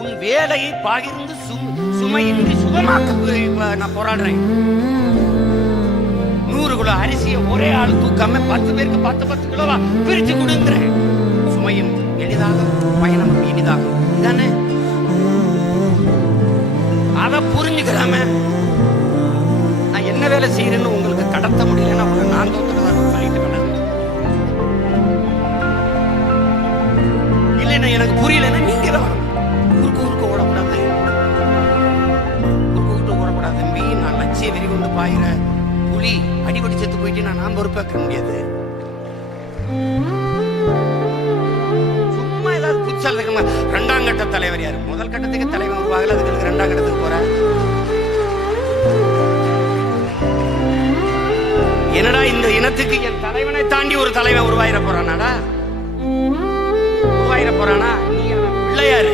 உன் வேலையை பகிர்ந்து சுமையின்றி சுகமாக்க நான் போராடுறேன். 100 கிலோ அரிசியை ஒரே ஆள் தூக்காம 10 பேருக்கு 10 கிலோவா பிரிச்சு கொடுங்கிறேன். சுமையும் எளிதாகும், பயணமும் எளிதாகும். இதானே அதை புரிஞ்சுக்கிறாம நான் என்ன வேலை செய்யறேன்னு உங்களுக்கு கடத்த முடியலன்னா உங்களை நான் தோத்துறதா சொல்லிட்டு கிடக்கு. இல்லைன்னா எனக்கு புரியலன்னா நீங்க தான் வரணும். ஊருக்கு ஓடக்கூடாது, ஊருக்கு ஓடக்கூடாது. மீன் நான் லட்சிய வெறி கொண்டு பாயிற புலி அடிபடி செத்து போயிட்டு நான் பொறுப்பாக்க முடியாது. சும்மா ஏதாவது புதுசாக இருக்குமா? 2ஆம் கட்ட தலைவர் யாரு? முதல் கட்டத்துக்கு தலைவர் உருவாகல, அதுக்கு 2ஆம் கட்டத்துக்கு போற. என்னடா இந்த இனத்துக்கு என் தலைவனை தாண்டி ஒரு தலைவன் உருவாயிர போறானாடா? உருவாயிர போறானா? நீ பிள்ளையாரு